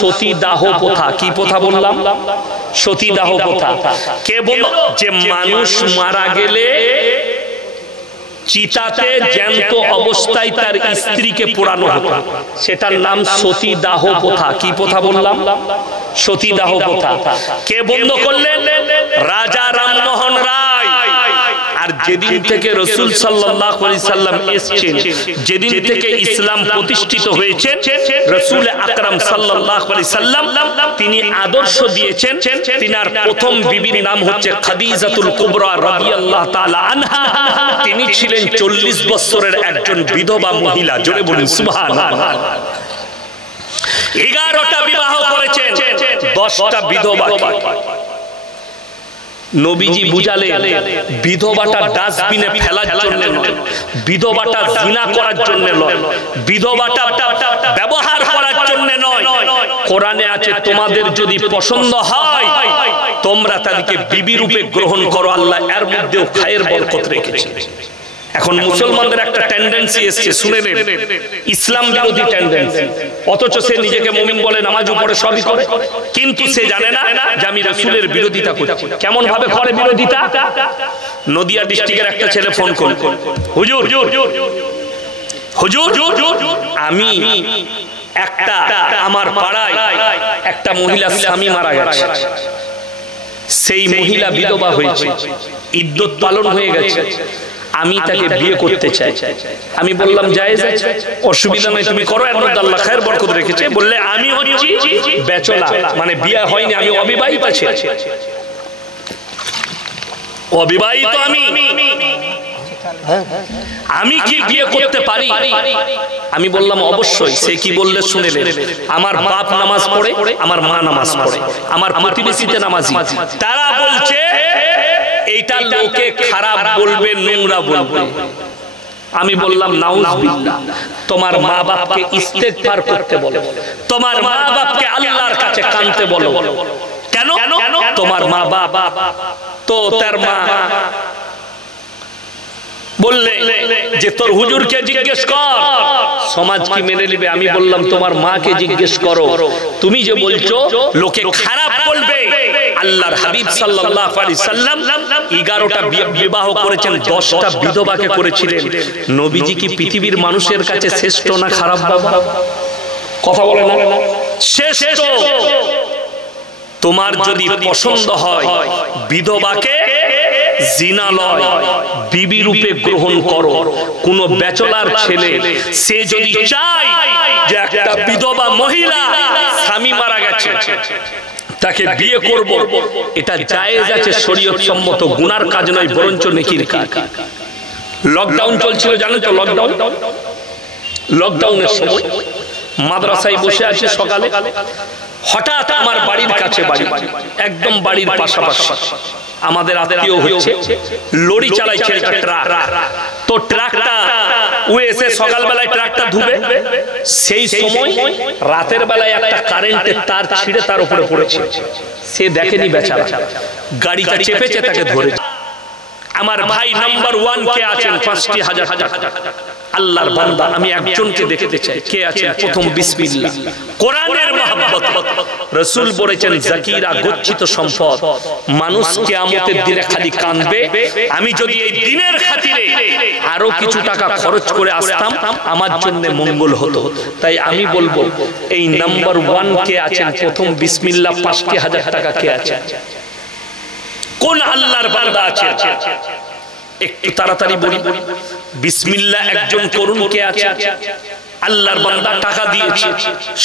সতীদাহ প্রথা। কি প্রথা বললাম? সতীদাহ প্রথা। কে বলল যে মানুষ মারা গেলে চিতাতে জ্যান্ত অবস্থায় তার স্ত্রীকে পোড়ানো হতো, সেটার নাম সতীদাহ প্রথা। কি প্রথা বললাম? সতীদাহ প্রথা। কে বন্ধ করলেন? রাজা রামমোহন রায়। আর যেদিন থেকে রাসূল সাল্লাল্লাহু আলাইহি সাল্লাম এসেছেন, যেদিন থেকে ইসলাম প্রতিষ্ঠিত হয়েছে, রাসূল আকরাম সাল্লাল্লাহু আলাইহি সাল্লাম তিনি আদর্শ দিয়েছেন। তিনার প্রথম বিবির নাম হচ্ছে খাদিজাতুল কুবরা রাদিয়াল্লাহু তাআলা আনহা। তিনি ছিলেন 40 বছরের একজন বিধবা মহিলা। জোরে বলুন সুবহানাল্লাহ। 11টা বিবাহ করেছেন, 10টা বিধবা। নবীজি বুঝালেন বিধবাটা ডাস্টবিনে ফেলার জন্য নয়, বিধবাটা জিনা করার জন্য নয়, বিধবাটা ব্যবহার করার জন্য নয়। কোরআনে আছে তোমাদের যদি পছন্দ হয় তোমরা তাদেরকে বিবি রূপে গ্রহণ করো, আল্লাহ এর মধ্যেও খায়ের বরকত রেখেছে। এখন মুসলমানদের একটা টেন্ডেন্সি এসছে, শুনে নেন, ইসলাম বিরোধী টেন্ডেন্সি। অথচ সে নিজেকে মুমিন বলে, নামাজও পড়ে, সবই করে, কিন্তু সে জানে না যে আমি রাসূলের বিরোধিতা করছি। কেমন ভাবে করে বিরোধিতা? নদিয়া ডিস্ট্রিক্টের একটা ছেলে ফোন করল, হুজুর হুজুর আমি একটা আমার পাড়ায় একটা মহিলা স্বামী মারা গেছে, সেই মহিলা বিধবা হয়েছে, ইদ্যত পালন হয়ে গেছে, আমি তাকে বিয়ে করতে চাই। আমি বললাম জায়েজ আছে, অসুবিধা নেই, তুমি করো, এর মধ্যে আল্লাহ খায়ের বরকত রেখেছে। বললে আমি হচ্ছি ব্যাচেলর, মানে বিয়ে হয়নি, আমি অবিবাহিত আছি, অবিবাহিত আমি কি বিয়ে করতে পারি? আমি বললাম অবশ্যই। সে কি বললে শুনেলেন, আমার বাপ নামাজ পড়ে, আমার মা নামাজ পড়ে, আমার প্রতিবেশীতে নামাজি, তারা বলছে এইটা লোকে খারাপ বলবে, নোংরা বলবে। আমি বললাম নাউজুবিল্লাহ, তোমার মা বাপকে ইস্তেগফার করতে বলো, তোমার মা বাপকে আল্লাহর কাছে কাঁদতে বলো। কেন? তোমার মা বাপ তো তার মা বললে যে তোর হুজুরকে জিজ্ঞেস কর, সমাজ কি মেনে নেবে? আমি বললাম তোমার মাকে জিজ্ঞেস করো, তুমি যে বলছো লোকে খারাপ বলবে। আল্লাহর হাবিব সাল্লাল্লাহু আলাইহি সাল্লাম 11টা বিবাহ করেছেন, 10টা বিধবাকে করেছিলেন। নবীজি কি পৃথিবীর মানুষের কাছে শ্রেষ্ঠ না খারাপ? বাবা কথা বলে না, শ্রেষ্ঠ। তোমার যদি পছন্দ হয় বিধবাকে জিনা লয় বিবি রূপে গ্রহণ করো। কোন ব্যাচেলর ছেলে সে যদি চায় যে একটা বিধবা মহিলা স্বামী মারা গেছে তাকে বিয়ে করব, এটা জায়েজ আছে, শরীয়ত সম্মত, গুনার কাজ নয়, বরঞ্চ নেকির কাজ। লকডাউন চলছিল জানেন তো, লকডাউনের সময় মাদ্রাসায় বসে আছে, সকালে হঠাৎ আমার বাড়ির কাছে, বাড়ি একদম বাড়ির পাশাপাশি আমাদের আত্মীয় হচ্ছে, লরি চালাইছে ট্রাক। তো ট্রাকটা ও এসে সকালবেলায় ট্রাকটা ধুবে, সেই সময় রাতের বেলায় একটা কারেন্টের তার ছিঁড়ে তার উপরে পড়েছে। সে দেখেনি বেচারা, গাড়িটা চেপেছে, তাকে ধরে। আমার ভাই নাম্বার 1 কে আছেন 5,000 আল্লাহর বান্দা, আমি একজনকে দেখতে চাই, কে আছে? প্রথম বিসমিল্লাহ, কোরআনের মহব্বত। রাসূল বলেছেন যাকিরা গচ্ছিত সম্পদ, মানুষ কিয়ামতের দিনে খালি কাঁদবে। আমি যদি এই দিনের খাতিরে আরো কিছু টাকা খরচ করে আসতাম আমার জন্য মঙ্গল হতো। তাই আমি বলবো এই নাম্বার 1 কে আছেন প্রথম বিসমিল্লাহ 5,000 টাকা কে আছে? কোন আল্লাহর বান্দা আছে? একটু তাড়াতাড়ি বলি, বিসমিল্লাহ একজন করুন, কে আছে? আল্লাহর বান্দা টাকা দিয়েছে,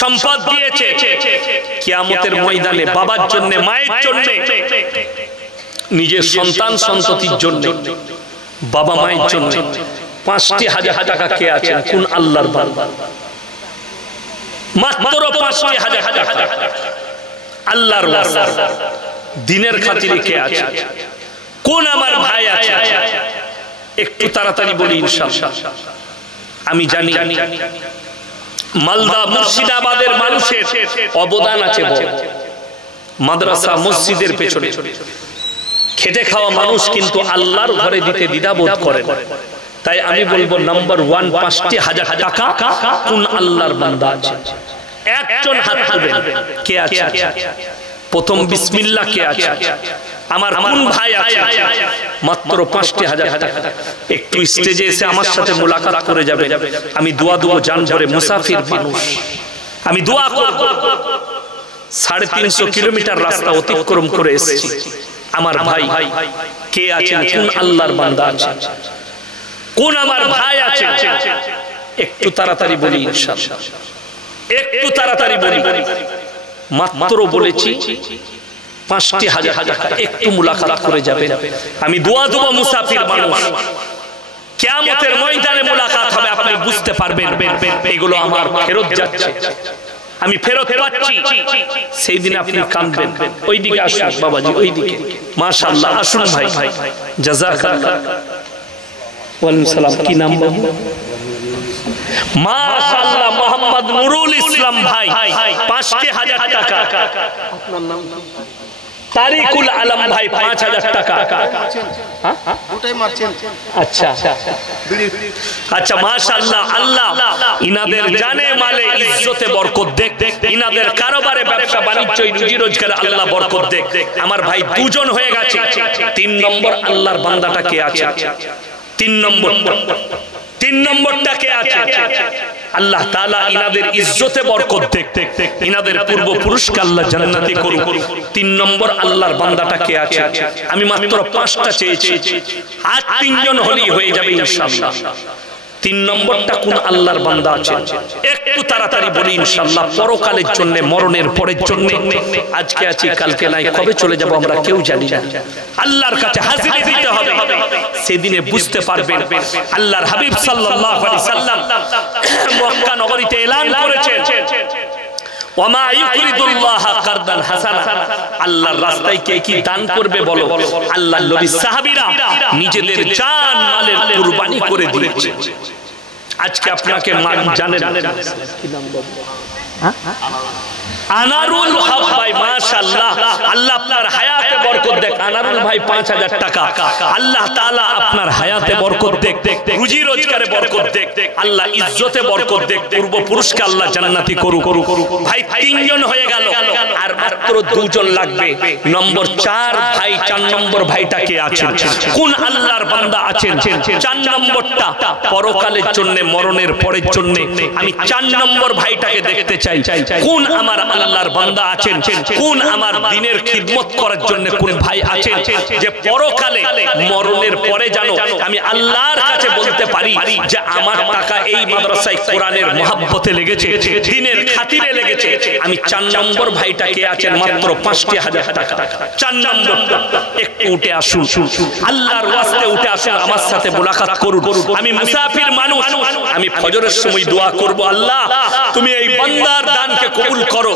সম্পদ দিয়েছে, কিয়ামতের ময়দানে বাবার জন্য, মায়ের জন্য, নিজের সন্তান সন্ততির জন্য, বাবা মায়ের জন্য 5,000 টাকা কে আছে? কোন আল্লাহর বান্দা? মাত্র 5,000 টাকা আল্লাহর ওয়াস্তে দিনের খাতিরে কে আছে? কোন আমার ভাই আছে? একটু তাড়াতাড়ি বলি ইনশাআল্লাহ। আমি জানি মালদা মুর্শিদাবাদের মানুষের অবদান আছে বড়, মাদ্রাসা মসজিদের পেছনে খেটে খাওয়া মানুষ কিন্তু আল্লাহর ঘরে দিতে দ্বিধাবোধ করে না। তাই আমি বলবো নাম্বার 1 5,000 টাকা কোন আল্লাহর বান্দা আছে? একজন হাত তুলবেন। কে আছে? প্রথম বিসমিল্লাহ কে আছে? আমার কোন ভাই আছে? মাত্র 5,000 টাকা। একটু স্টেজে এসে আমার সাথে মোলাকাত করে যাবে। আমি দোয়া দেবো জান ভরে, মুসাফির মানুষ, আমি দোয়া করব। 350 কিলোমিটার রাস্তা অতিক্রম করে এসেছি। আমার ভাই কে আছেন? কোন আল্লাহর বান্দা আছে? কোন আমার ভাই আছে? একটু তাড়াতাড়ি বলি ইনশাআল্লাহ, একটু তাড়াতাড়ি বলি। মাত্র বলেছি 5,000 টাকা। একটু মুলাকাত করে যাবেন, আমি দোয়া দেব মুসাফির মানুষ। কিয়ামতের ময়দানে মুলাকাত হবে, আপনি বুঝতে পারবেন এগুলো আমার ফেরত যাচ্ছে, আমি ফেরত পাচ্ছি। সেই দিন আপনি কাঁদবেন। ওইদিকে আসুন বাবাজি, ওইদিকে। মাশাআল্লাহ, আসুন ভাই। জাযাকাল্লাহ। ওয়ালাইকুম সালাম। কি নাম বাবু? মাশাআল্লাহ, মোহাম্মদ নুরুল ইসলাম ভাই, 5,000 টাকা। আপনার নাম? তারিকুল আলম ভাই, 5,000 টাকা। আচ্ছা আচ্ছা, মাশাআল্লাহ। আল্লাহ ইনাদের জানে মালে ইজ্জতে বরকত দেখ, ইনাদের কারবারে ব্যবসা বাণিজ্য রুজি রোজগারে আল্লাহ বরকত দেখ। আমার ভাই দুজন হয়ে গেছে। 3 নম্বর আল্লাহর বান্দাটা কে আছে? 3 নম্বরটা কে আছে? আল্লাহ তাআলা ইনাদের ইজ্জতে বরকত দেখ, ইনাদের পূর্বপুরুষকে আল্লাহ জান্নাতি করুক। 3 নম্বর আল্লাহর বান্দাটা কে আছে? আমি মাত্র 5টা চেয়েছি, আজ 3 জন হলেই হয়ে যাবে ইনশাআল্লাহ। 3 নম্বরটা কোন আল্লাহর বান্দা আছে? একটু তাড়াতাড়ি বলি ইনশাআল্লাহ। পরকালের জন্য, মরণের পরের জন্য। আজকে আছি কালকে নাই, কবে চলে যাব আমরা কেউ জানি না। আল্লাহর কাছে হাজিরি দিতে হবে, সেদিনে বুঝতে পারবেন। আল্লাহর হাবিব সাল্লাল্লাহু আলাইহি সাল্লাম মক্কা নগরীতে এলান করেছেন, ওয়ামা ইউরিদুল্লাহ কারদান হাসানা। আল্লাহর রাস্তায় কে কি দান করবে বলো? আল্লাহর নবী সাহাবীরা নিজেদের জান মালের কুরবানি করে দিয়েছে। আজকে আপনাকে জানেন কি নাম বলবো? আনারুল হক ভাই, মাশাআল্লাহ। আল্লাহ আপনার হায়াতে বরকত দেখ। আনারুল ভাই 5,000 টাকা। আল্লাহ তাআলা আপনার হায়াতে বরকত দেখ, রুজি রোজগারে বরকত দেখ, আল্লাহ ইজ্জতে বরকত দেখ, পূর্বপুরুষকে আল্লাহ জান্নাতি করুক। ভাই 3 জন হয়ে গেল, আর মাত্র 2 জন লাগবে। নম্বর 4 ভাই, 4 নম্বর ভাইটা কে আছেন? কোন আল্লাহর বান্দা আছেন? 4 নম্বরটা পরকালের জন্য, মরণের পরের জন্য। আমি 4 নম্বর ভাইটাকে দেখতে চাই। কোন আমার আল্লাহর বান্দা আছেন? কোন আমার দ্বীনের খিদমত করার জন্য কোন ভাই আছেন, যে পরকালে মরণের পরে জানো আমি আল্লাহর কাছে বলতে পারি যে আমার টাকা এই মাদ্রাসায় কোরআনের মহব্বতে লেগেছে, দ্বীনের খাতিরে লেগেছে। আমি 4 নম্বর ভাইটা কে আছেন? মাত্র 5,000 টাকা। 4 নম্বরটা একটু উঠে আসুন, আল্লাহর ওয়াস্তে উঠে আসুন, আমার সাথে মুলাকাত করুন। আমি মুসাফির মানুষ, আমি ফজরের সময় দোয়া করব, আল্লাহ তুমি এই বান্দার দানকে কবুল করো।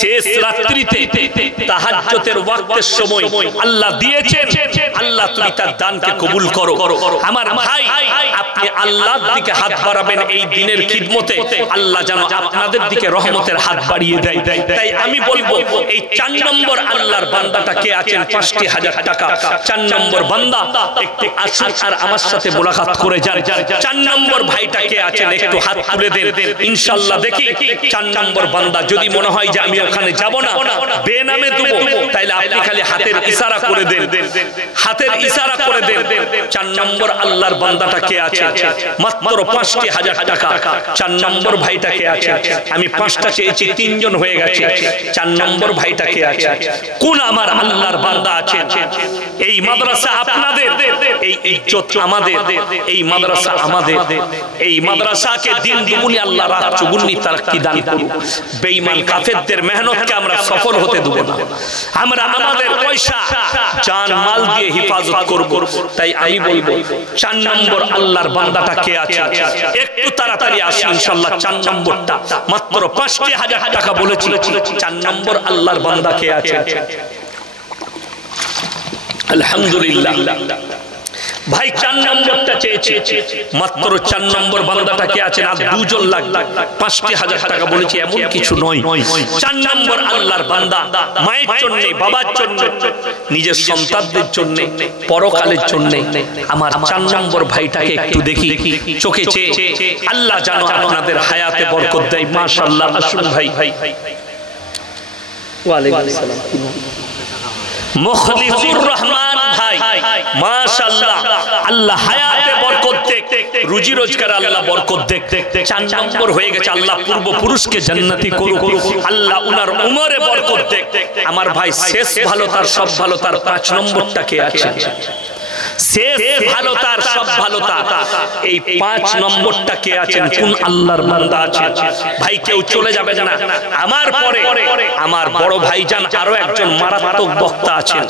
শেষ রাত্রিতে তাহাজ্জুদের ওয়াক্তের সময় আল্লাহ দিয়েছেন, আল্লাহ তুমি তার দানকে কবুল করো। আমার ভাই, আপনি আল্লাহর দিকে হাত বাড়াবেন এই দ্বীনের খিদমতে, আল্লাহ যেন আপনাদের দিকে রহমতের হাত বাড়িয়ে দেয়। তাই আমি বলবো এই 4 নম্বর আল্লাহর বান্দাটা কে আছেন? 5,000 টাকা। 4 নম্বর বান্দা একটু আসুন আর আমার সাথে মুলাকাত করে যান। 4 নম্বর ভাইটা কে আছেন? একটু হাত তুলে দেন ইনশাআল্লাহ। দেখি 4 নম্বর বান্দা, যদি মনে হয় যে আমি ওখানে যাব না, বেনামে দেব, তাইলে আপনি খালি হাতের ইশারা করে দেন, হাতের ইশারা করে দেন। 4 নম্বর আল্লাহর বান্দাটা কে আছে? মাত্র 5,000 টাকা। 4 নম্বর ভাইটা কে আছে? আমি 5টা চেয়েছি, 3 জন হয়ে গেছে। 4 নম্বর ভাইটা কে আছে? কোন আমার আল্লাহর বান্দা আছে? এই মাদ্রাসা আপনাদের, এই ইজ্জত আমাদের, এই মাদ্রাসা আমাদের। এই মাদ্রাসাকে দিন দুগুনি আল্লাহ রাত চৌগুনি তারাক্কি দান করুন। বেঈমান কাফেরদের মেহনতকে আমরা সফল হতে দেব না। আমরা আমাদের পয়সা, জান মাল দিয়ে হিফাজত করব। তাই আমি বলবো 4 নম্বর আল্লাহর বান্দাটা কে আছে? একটু তাড়াতাড়ি আসুন ইনশাআল্লাহ। 4 নম্বরটা মাত্র 5,000 টাকা বলেছি। 4 নম্বর আল্লাহর বান্দা কে আছে? আলহামদুলিল্লাহ। ভাই 4 নম্বরটা চেয়েছে, মাত্র 4 নম্বর বান্দাটা কে আছেন আর দুজন লাগবে, 5,000 টাকা বলেছি এমন কিছু নয়। 4 নম্বর আল্লাহর বান্দা মায়ের জন্য, বাবার জন্য, নিজের সন্তানদের জন্য, পরকালের জন্য। আমার 4 নম্বর ভাইটাকে একটু দেখি চোখে চেয়ে, আল্লাহ জানো আপনাদের হায়াতে বরকত দেয়। মাশাআল্লাহ, আসুন ভাই। ওয়ালাইকুম আসসালাম। মুখলিসুর রহমান ভাই, মাশাআল্লাহ, আল্লাহ হায়াতে বরকত দেখ, রুজি রোজগার আল্লাহ বরকত দেখ। 4 নম্বর হয়ে গেছে, আল্লাহ পূর্বপুরুষকে জান্নাতি করুক, আল্লাহ উনার উমরে বরকত দেখ। আমার ভাই শেষ ভালো তার সব ভালো তার 5 নম্বরটা কে আছে? শেষ ভালো তার সব ভালো তার, এই 5 নম্বরটা কে আছেন? কোন আল্লাহর বান্দা আছেন? ভাই কেউ চলে যাবে না, আমার পরে আমার বড় ভাইজান আরো একজন মারাত্মক বক্তা আছেন,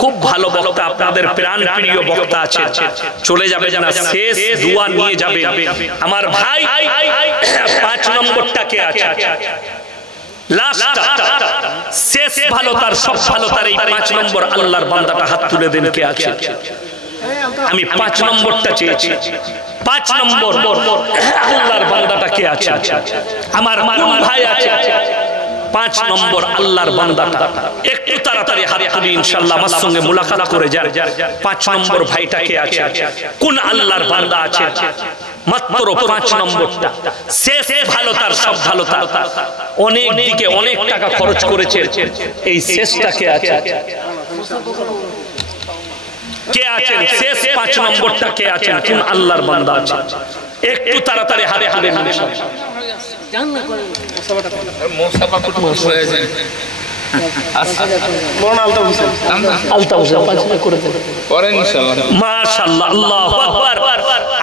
খুব ভালো বক্তা, আপনাদের প্রাণ প্রিয় বক্তা আছেন, চলে যাবে না, শেষ দোয়া নিয়ে যাবে আমার ভাই। 5 নম্বরটা কে আছে? শেষ ভালো তার সব ভালো তার এই 5 নম্বর আল্লাহর বান্দাটা হাত তুলে দেন, কে আছে? আমি 5 নম্বরটা চেয়েছি। 5 নম্বর আল্লাহর বান্দাটা কে আছে? আমার কোন ভাই আছে? 5 নম্বর আল্লাহর বান্দাটা একটু তাড়াতাড়ি হাত তুলি, ইনশাআল্লাহ আমার সঙ্গে মুলাকাত করে যান। 5 নম্বর ভাইটা কে আছে? কোন আল্লাহর বান্দা আছে? মাত্র 5 নম্বরটা, শেষ ভালো তার সব ভালো তার, অনেক দিকে অনেক টাকা খরচ করেছে, এই শেষটা কে আছে? কে আছেন? শেষ 5 নম্বরটা কে আছেন? কোন আল্লাহর বান্দা আছে? একটু তাড়াতাড়ি হাতে হাতে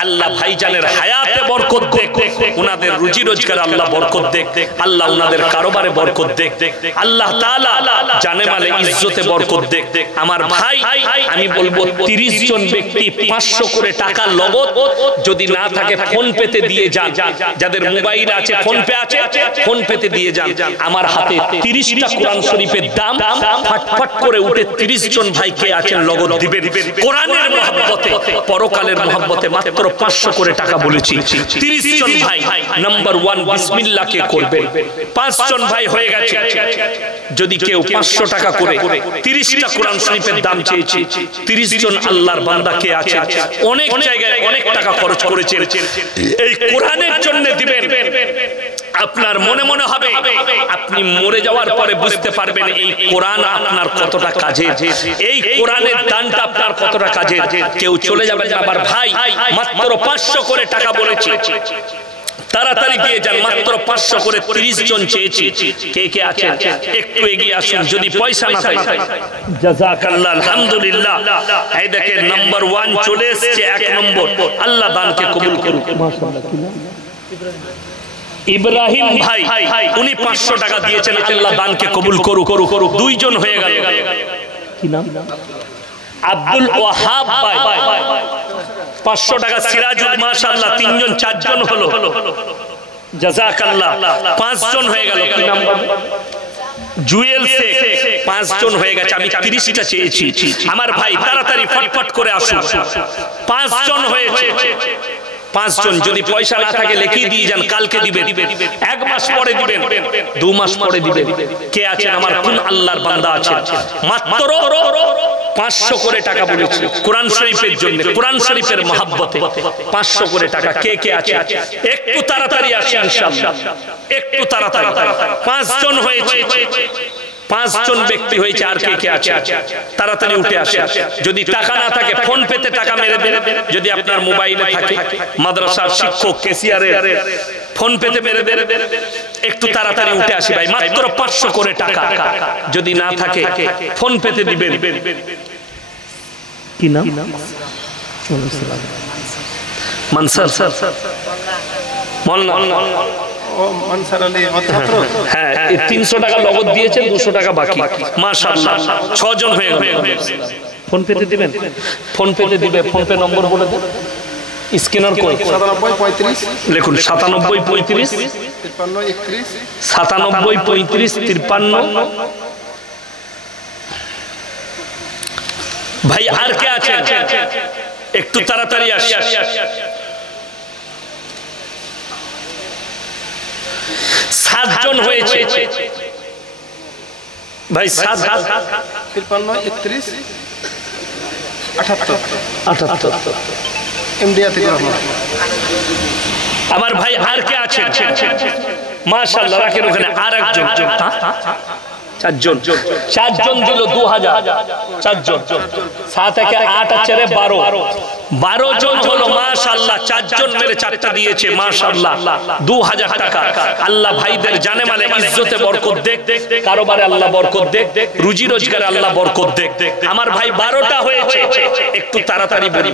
আল্লাহ ভাইজানের হায়াতে বরকত দেখ, উনাদের রুজি রোজগার আল্লাহ বরকত দেখ, আল্লাহ উনাদের কারোবারে বরকত দেখ, আল্লাহ তাআলা জানে মালে ইজ্জতে বরকত দেখ। আমার ভাই আমি বলবো 30 জন ব্যক্তি 500 করে টাকা নগদ, যদি না থাকে ফোন পেতে দিয়ে যান, যাদের মোবাইল আছে ফোন পে আছে ফোন পেতে দিয়ে যান। আমার হাতে 30টা কোরআন শরীফের দাম ফটফট করে উঠে 30 জন ভাইকে আছেন নগদ দিবেন, কোরআনের মহব্বতে, পরকালের মহব্বতে। মাত্র 500 করে টাকা বলেছি, 30 জন ভাই নাম্বার 1 বিসমিল্লাহ কে করবেন। 5 জন ভাই হয়ে গেছে, যদি কেউ 500 টাকা করে 30টা কোরআন শরীফের দাম চেয়েছে, 30 জন আল্লাহর বান্দা কে আছে অনেক জায়গায় অনেক টাকা খরচ করেছেন, এই কোরআনের জন্য দিবেন। আপনার মনে মনে হবে, আপনি মরে যাওয়ার পরে বুঝতে পারবেন এই কোরআন আপনার কতটা কাজে, এই কোরআনের দানটা আপনার কতটা কাজে। কেউ চলে যাবে না আমার ভাই, মাত্র 500 করে টাকা বলেছি, তাড়াতাড়ি দিয়ে যান। মাত্র 500 করে 30 জন চেয়েছি, কে কে আছেন একটু এগিয়ে আসুন। যদি পয়সা না থাকে জাযাকাল্লাহ, আলহামদুলিল্লাহ। এই দেখেন নাম্বার 1 চলে এসেছে, 1 নম্বর। আল্লাহ দানকে কবুল করুক। মাশাআল্লাহ, ইব্রাহিম ভাই উনি 500 টাকা দিয়েছেন, আল্লাহ দানকে কবুল করুক। 2 জন হয়ে গেল, কি নাম? আব্দুল ওয়াহাব ভাই 500 টাকা। সিরাজুল, মাশাআল্লাহ 3 জন 4 জন হলো, জাযাকাল্লাহ 5 জন হয়ে গেল। কি নাম? জুয়েল শেখ 5 জন হয়ে গেছে। আমি 30টা চেয়েছি, আমার ভাই তাড়াতাড়ি ফটফট করে আসুন। 5 জন হয়েছে, 5 জন। যদি পয়সা না থাকে লিখে দিয়ে যান, কালকে দিবেন, 1 মাস পরে দিবেন, 2 মাস পরে দিবেন। কে আছেন? আমার কোন আল্লাহর বান্দা আছে? মাত্র 500 করে টাকা বলেছি কোরআন শরীফের জন্য, কোরআন শরীফের মহব্বতে 500 করে টাকা। কে কে আছে? একটু তাড়াতাড়ি আসেন ইনশাআল্লাহ, একটু তাড়াতাড়ি। 5 জন হয়েছে, 5 জন ব্যক্তি হয়েছে। আর কে কে আছে? তাড়াতাড়ি উঠে আসে। যদি টাকা না থাকে ফোন পেতে টাকা মেরে দেন, যদি আপনার মোবাইলে থাকে মাদ্রাসার শিক্ষক কেসিয়ারের ফোন পেতে মেরে দেন। একটু তাড়াতাড়ি উঠে আসি ভাই, মাত্র 500 করে টাকা। যদি না থাকে ফোন পেতে দিবেন। কি নাম? মানসার মোল্লা, হ্যাঁ 300 টাকা নগদ দিয়েছেন, 200 টাকা বাকি। মাশাআল্লাহ 6 জন হয়ে গেল। ফোন পেতে দিবেন, ফোন পেতে দিবে। ফোন পে নম্বর বলে দেন, স্ক্যানার কই? 9735 লিখুন, 9735 53 ভাই আর কে আছে? একটু তাড়াতাড়ি আসি। 7 জন হয়েছে ভাই। 7 53 31 78 এমডিয়া থেকে আমার ভাই আর কে আছেন? মাশাআল্লাহ, রাখেন ওখানে আর একজন। 4 জন দিল 2000। 4 জন 7 থেকে 8 আছে রে 12 জন হলো। মাশাআল্লাহ, 4 জন মেরে 4টা দিয়েছে। মাশাআল্লাহ, 2000 টাকা। আল্লাহ ভাইদের জানে মালে ইজ্জতে বরকত দেখ, কারোবারে আল্লাহ বরকত দেখ, রুজি রোজগারে আল্লাহ বরকত দেখ। আমার ভাই 12টা হয়েছে, একটু তাড়াতাড়ি বলি।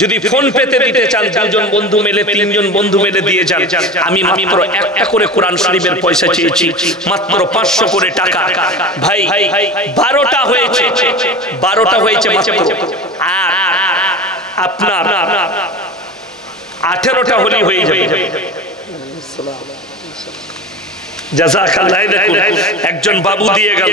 যদি ফোন পেতে দিতে চান 2 জন বন্ধু মিলে, 3 জন বন্ধু মিলে দিয়ে যান। আমি মাত্র একটা করে কোরআন শরীফের পয়সা চেয়েছি, মাত্র 500 করে টাকা। ভাই 12টা হয়েছে, 12টা হয়েছে মাত্র। আর আপনার 18টা হলেই হয়ে যাবে। জাযাকাল্লাহ। দেখুন একজন বাবু দিয়ে গেল।